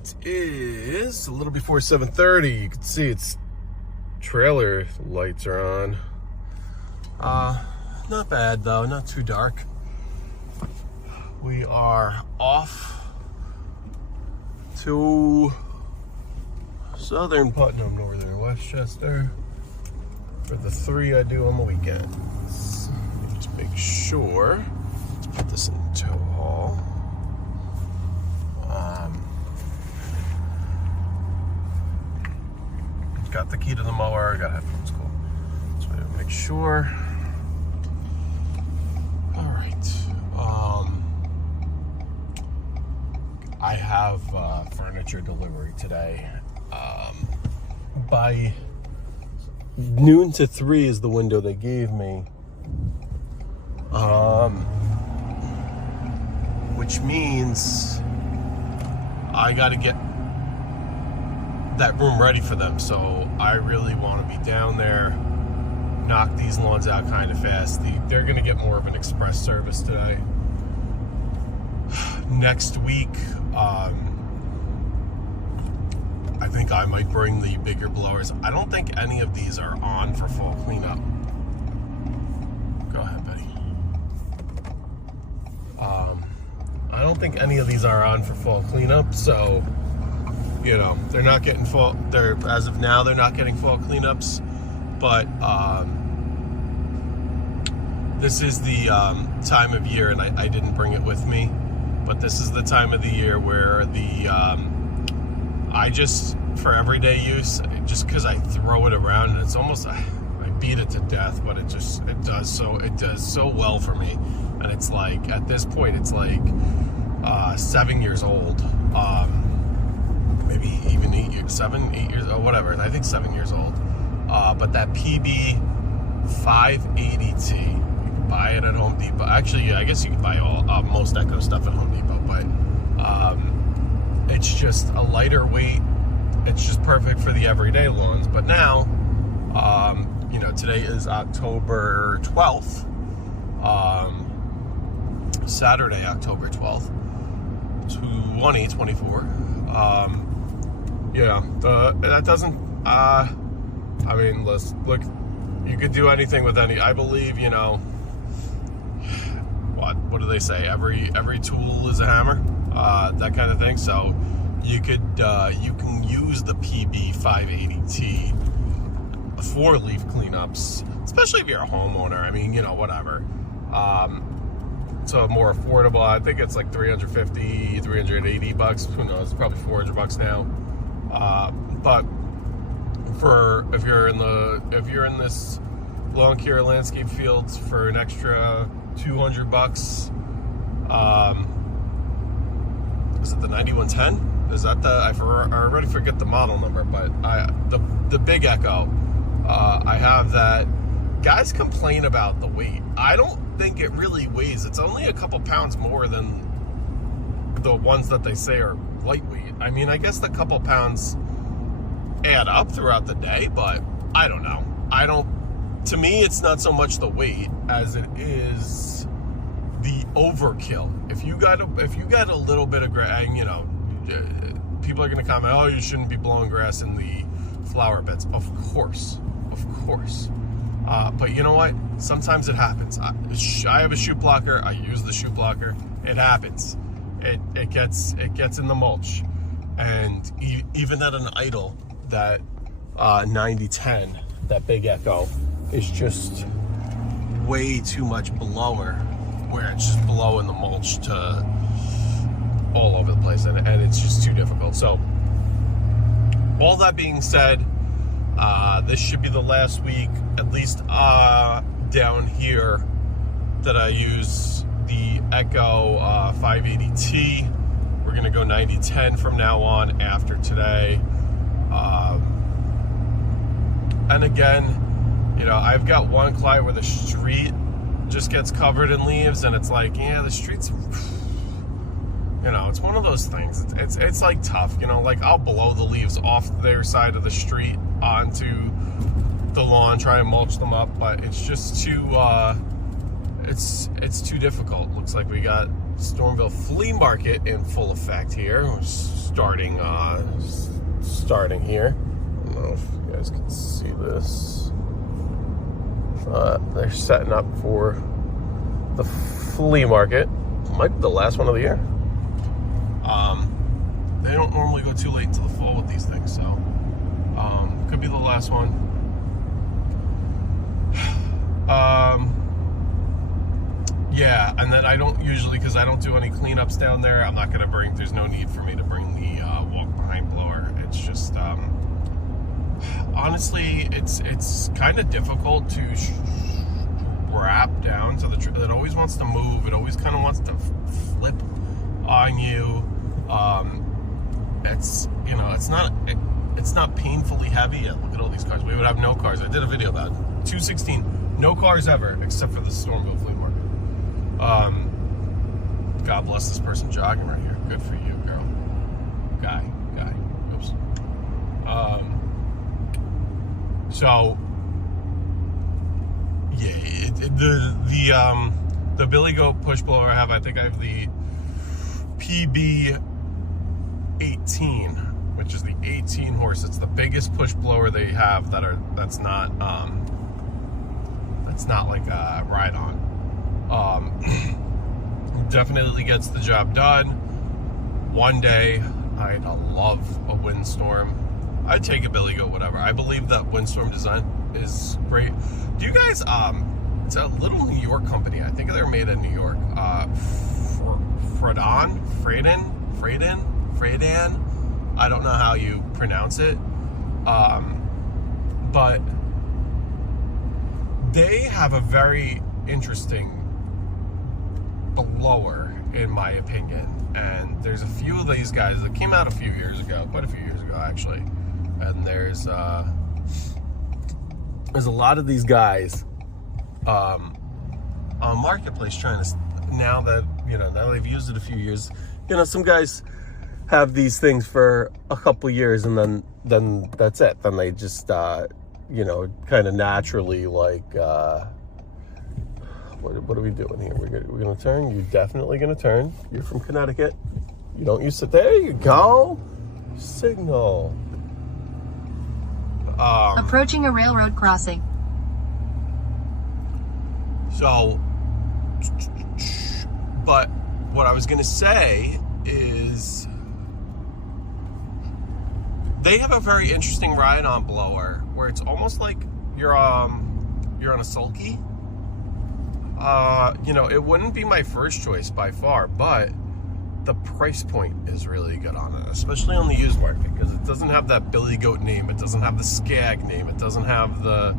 It is a little before 7:30. You can see its trailer lights are on. Not bad though, not too dark. We are off to Southern Putnam, Northern Westchester for the 3 I do on the weekends. Let me just make sure. Let's put this in tow haul. Got the key to the mower, got headphones, cool. So make sure. All right. I have furniture delivery today. By noon to 3 is the window they gave me. Which means I got to get that room ready for them, so I really want to be down there, knock these lawns out kind of fast. They're going to get more of an express service today. Next week, I think I might bring the bigger blowers. I don't think any of these are on for fall cleanup. Go ahead, Betty. I don't think any of these are on for fall cleanup, so you know, they're not getting fall. As of now, they're not getting fall cleanups. But this is the time of year, and I didn't bring it with me. But this is the time of the year where I just, for everyday use, just because I throw it around, and it's almost, I beat it to death, but it does so well for me. And it's like, at this point, it's like 7 years old. Maybe even 8 years, 7, 8 years, or whatever. I think 7 years old. But that PB 580T, you can buy it at Home Depot. Actually, I guess you can buy most Echo stuff at Home Depot, but it's just a lighter weight. It's just perfect for the everyday lawns. But now, you know, today is October 12th. Saturday, October 12th, 2024. Yeah, that doesn't, I mean, look, you could do anything with any, I believe, you know, what do they say? Every tool is a hammer, that kind of thing. So you can use the PB 580T for leaf cleanups, especially if you're a homeowner. I mean, you know, whatever. So more affordable. I think it's like $350, $380. Who knows? Probably $400 now. But if you're in this lawn care landscape fields for an extra $200, is it the 9110? Is that I already forget the model number, but the Big Echo. I have that. Guys complain about the weight. I don't think it really weighs. It's only a couple pounds more than the ones that they say are lightweight. I mean, I guess the couple pounds add up throughout the day, but I don't know. To me, it's not so much the weight as it is the overkill. If you got a little bit of grass, you know, people are going to comment, oh, you shouldn't be blowing grass in the flower beds. Of course. But you know what? Sometimes it happens. I have a shoot blocker. I use the shoot blocker. It happens. It gets in the mulch, and even at an idle, that 9010, that Big Echo, is just way too much blower, where it's just blowing the mulch to all over the place, and it's just too difficult. So, all that being said, this should be the last week, at least down here, that I use the Echo 580T. We're going to go 9010 from now on after today. And again, you know, I've got one client where the street just gets covered in leaves, and it's like, yeah, the street's, you know, it's one of those things. It's like tough, you know, like I'll blow the leaves off their side of the street onto the lawn, try and mulch them up, but it's just too it's too difficult. Looks like we got Stormville Flea Market in full effect here. We're starting here. I don't know if you guys can see this. They're setting up for the flea market. Might be the last one of the year. They don't normally go too late into the fall with these things, so could be the last one. Yeah, and then I don't usually, because I don't do any cleanups down there, I'm not going to bring, there's no need for me to bring the walk-behind blower. It's just, honestly, it's kind of difficult to wrap down to the tree. It always wants to move. It always kind of wants to flip on you. It's, you know, it's not painfully heavy. Yeah, look at all these cars. We would have no cars. I did a video about it. 216, no cars ever, except for the Stormville Flea Market. God bless this person jogging right here. Good for you, girl. Guy. Oops. So, yeah, the Billy Goat push blower I have, I think I have the PB18, which is the 18 horse. It's the biggest push blower they have that's not like a ride-on. Definitely gets the job done. One day, I'd love a windstorm. I'd take a Billy Goat, whatever. I believe that windstorm design is great. Do you guys, it's a little New York company. I think they're made in New York. Fredan. I don't know how you pronounce it. But they have a very interesting blower, in my opinion. And there's a few of these guys that came out a few years ago, quite a few years ago, actually. And there's a lot of these guys on Marketplace trying to, now that they've used it a few years, some guys have these things for a couple years and then that's it. Then they just kind of naturally, like, what are we doing here? We're gonna turn. You're definitely gonna turn. You're from Connecticut. You don't use it. There you go. Signal. Approaching a railroad crossing. So, but what I was going to say is they have a very interesting ride-on blower where it's almost like you're on a sulky. It wouldn't be my first choice by far, but the price point is really good on it, especially on the used market, because it doesn't have that Billy Goat name. It doesn't have the Skag name. It doesn't have the,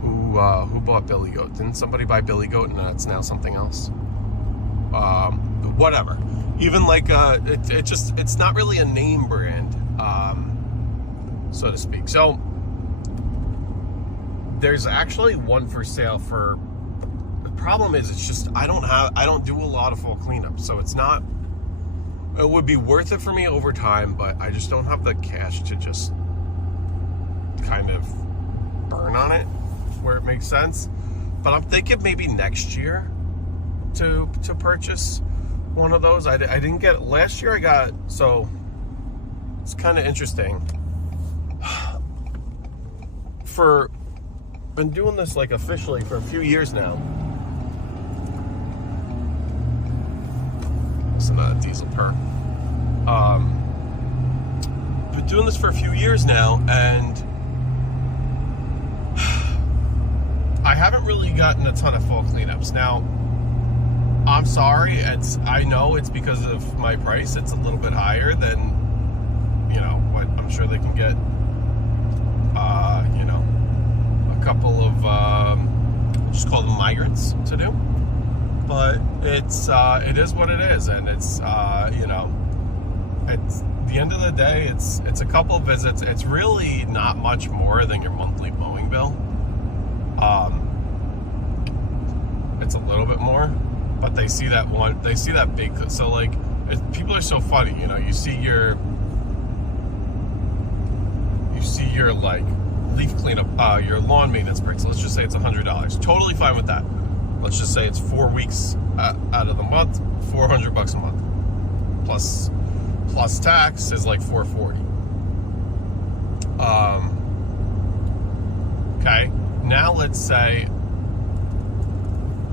who bought Billy Goat? Didn't somebody buy Billy Goat and it's now something else? Whatever. Even like, it's not really a name brand, so to speak. So there's actually one for sale for, the problem is it's just, I don't do a lot of full cleanup, so it would be worth it for me over time, but I just don't have the cash to just kind of burn on it where it makes sense. But I'm thinking maybe next year to purchase one of those. I didn't get it last year. So it's kind of interesting. Been doing this like officially for a few years now. It's not a diesel purr. Been doing this for a few years now, and I haven't really gotten a ton of full cleanups. Now, I'm sorry, I know it's because of my price. It's a little bit higher than, what I'm sure they can get, a couple of, just call them migrants to do. But it is what it is, and it's, at the end of the day, it's a couple of visits. It's really not much more than your monthly mowing bill. It's a little bit more, but they see that big, so like, people are so funny, you see your like leaf cleanup, your lawn maintenance breaks. Let's just say it's $100. Totally fine with that. let's just say it's 4 weeks out of the month, $400 a month. Plus tax is like $440. Okay, now let's say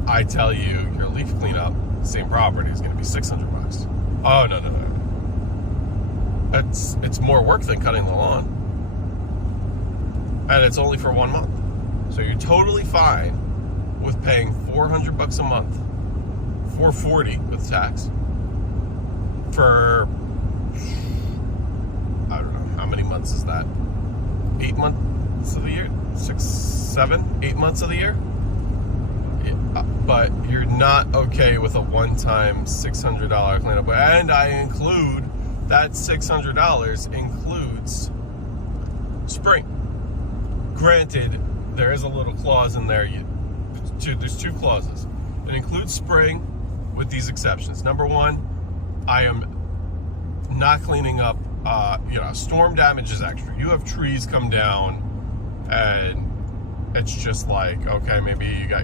I tell you your leaf cleanup, same property, is going to be $600. Oh, no. It's more work than cutting the lawn. And it's only for 1 month. So you're totally fine with paying $400 a month, $440 with tax, for, I don't know, how many months is that? 8 months of the year? 6, 7, 8 months of the year? But you're not okay with a one-time $600 cleanup. And I include, that $600 includes spring. Granted, there is a little clause in there. There's 2 clauses. It includes spring with these exceptions. Number 1, I am not cleaning up, storm damage is extra. You have trees come down and it's just like, okay, maybe you got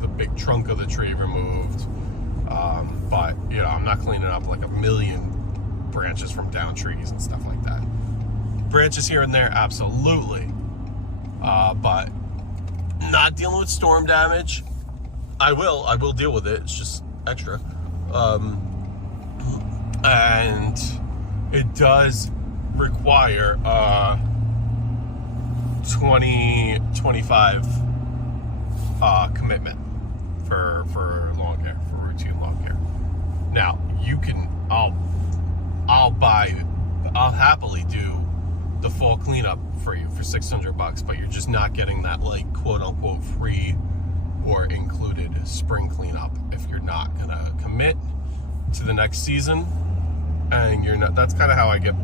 the big trunk of the tree removed. But, I'm not cleaning up like a million branches from down trees and stuff like that. Branches here and there, absolutely. But not dealing with storm damage. I will deal with it. It's just extra. And it does require 20-25 commitment for long hair, for routine long hair. Now I'll happily do the full cleanup for you for $600, but you're just not getting that, like, quote unquote free or included spring cleanup if you're not gonna commit to the next season. And you're not, that's kind of how I get,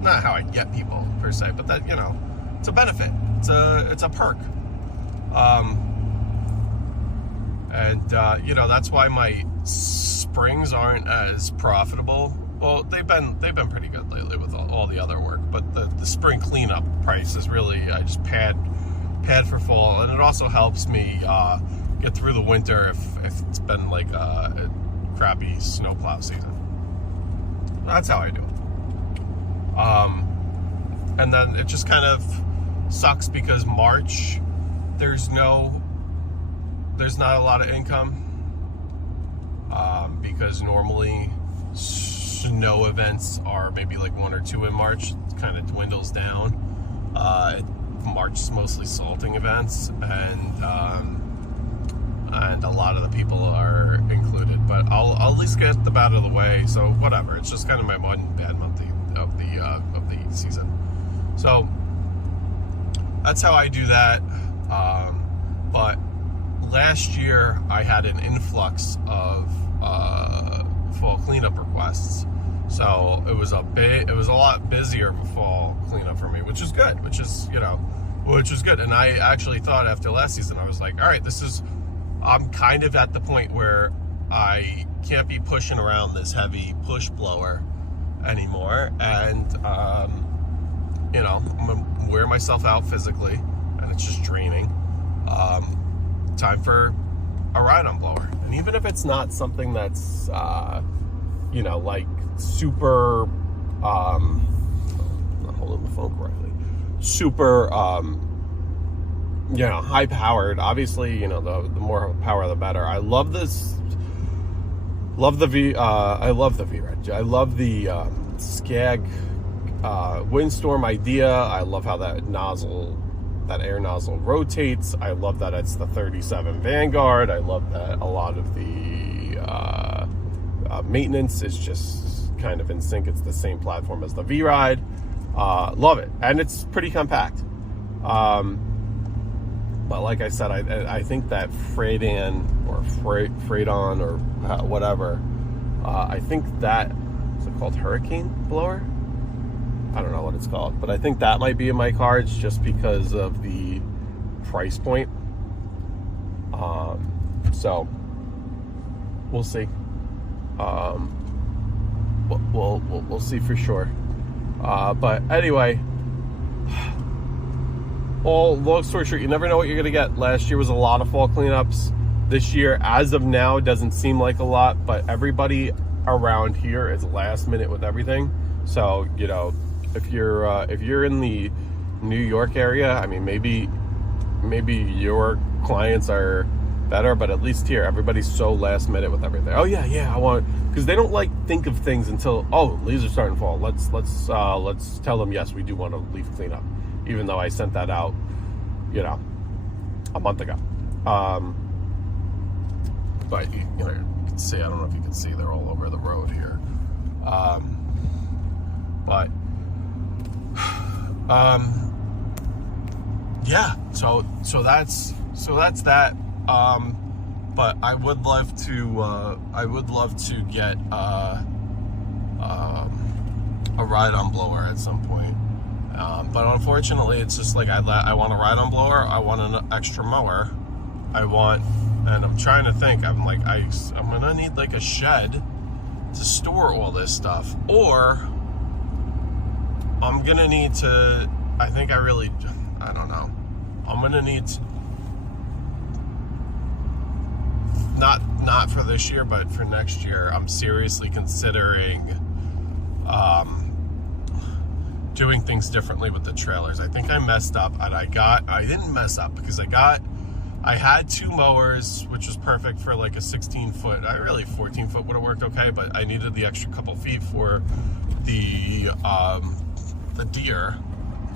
not how I get people per se, but that, it's a benefit. It's a perk. That's why my springs aren't as profitable. Well, they've been pretty good lately with all the other work, but the spring cleanup price is really, I just pad for fall, and it also helps me get through the winter if it's been like a crappy snowplow season. That's how I do it. And then it just kind of sucks because March, there's not a lot of income, because normally snow events are maybe like 1 or 2 in March. It kind of dwindles down. March is mostly salting events, and a lot of the people are included. But I'll at least get them out of the way. So whatever. It's just kind of my one bad month of the season. So that's how I do that. But last year I had an influx of fall cleanup requests, so it was a lot busier of a fall cleanup for me, which is good. And I actually thought after last season, I was like, all right, I'm kind of at the point where I can't be pushing around this heavy push blower anymore, and I'm gonna wear myself out physically, and it's just draining. Time for a ride-on blower. And even if it's not something that's like super I'm not holding the phone correctly, super high powered, obviously, the more power the better. I love this, love the I love the V-Ride. I love the Skag Windstorm idea. I love how that air nozzle rotates. I love that it's the 37 Vanguard. I love that a lot of the maintenance is just kind of in sync. It's the same platform as the V-Ride. Love it. And it's pretty compact. But like I said, I think that Freedon or whatever, I think that, is it called Hurricane blower? I don't know what it's called, but I think that might be in my cards just because of the price point. So we'll see. We'll see for sure. But anyway, long story short, you never know what you're gonna get. Last year was a lot of fall cleanups. this year, as of now, doesn't seem like a lot, but everybody around here is last minute with everything. So, you know, if you're in the New York area, I mean, maybe your clients are better, but at least here, everybody's so last minute with everything. Oh yeah, I want, because they don't like think of things until, oh, leaves are starting to fall. Let's tell them, yes, we do want a leaf cleanup, even though I sent that out, you know, a month ago. But you know, you can see, I don't know if you can see, they're all over the road here. Yeah, so that's that. But I would love to get a ride-on blower at some point. But unfortunately, it's just like I want a ride-on blower. I want an extra mower. And I'm trying to think. I'm like, I'm gonna need like a shed to store all this stuff, or I'm gonna need to. I don't know. I'm gonna need to, not for this year, but for next year, I'm seriously considering doing things differently with the trailers. I think I messed up, and I didn't mess up because I had 2 mowers, which was perfect for like a 16-foot. 14-foot would have worked okay, but I needed the extra couple feet for the deer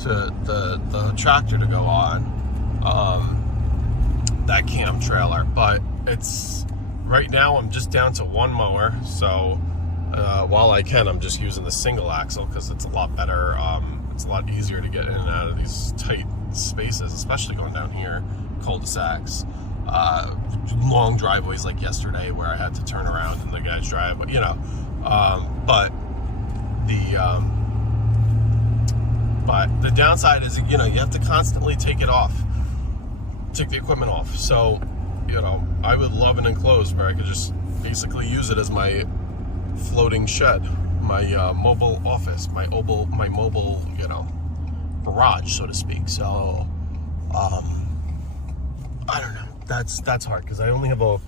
to the tractor to go on that cam trailer. But it's right now I'm just down to 1 mower, so while I can, I'm just using the single axle because it's a lot better. It's a lot easier to get in and out of these tight spaces, especially going down here, cul-de-sacs, long driveways like yesterday where I had to turn around in the guy's driveway, you know. But the downside is, you know, you have to constantly take the equipment off. So, you know, I would love an enclosed where I could just basically use it as my floating shed, my mobile office, my mobile, you know, garage, so to speak. So, I don't know. That's hard because I only have a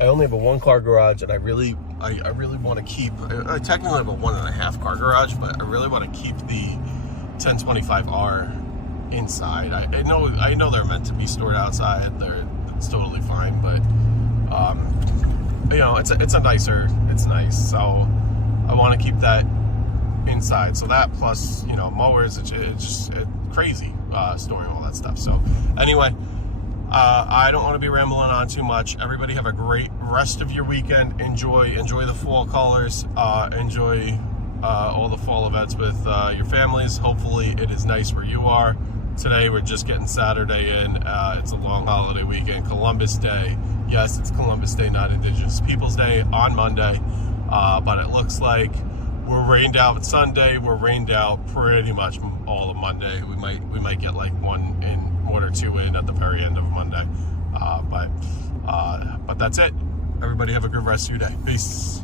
1-car garage, and I really want to keep. I technically have a 1.5-car garage, but I really want to keep the 1025R inside. I know they're meant to be stored outside. It's totally fine, but you know, it's nice. So I want to keep that inside. So that plus, you know, mowers, it's just crazy storing all that stuff. So anyway, I don't want to be rambling on too much. Everybody have a great rest of your weekend. Enjoy the fall colors. Enjoy all the fall events with your families. Hopefully it is nice where you are. Today we're just getting Saturday in. It's a long holiday weekend. Columbus Day. Yes, it's Columbus Day, not Indigenous Peoples Day on Monday. But it looks like we're rained out Sunday. We're rained out pretty much all of Monday. We might get like 1 or 2 in at the very end of Monday. But that's it. Everybody have a good rest of your day. Peace.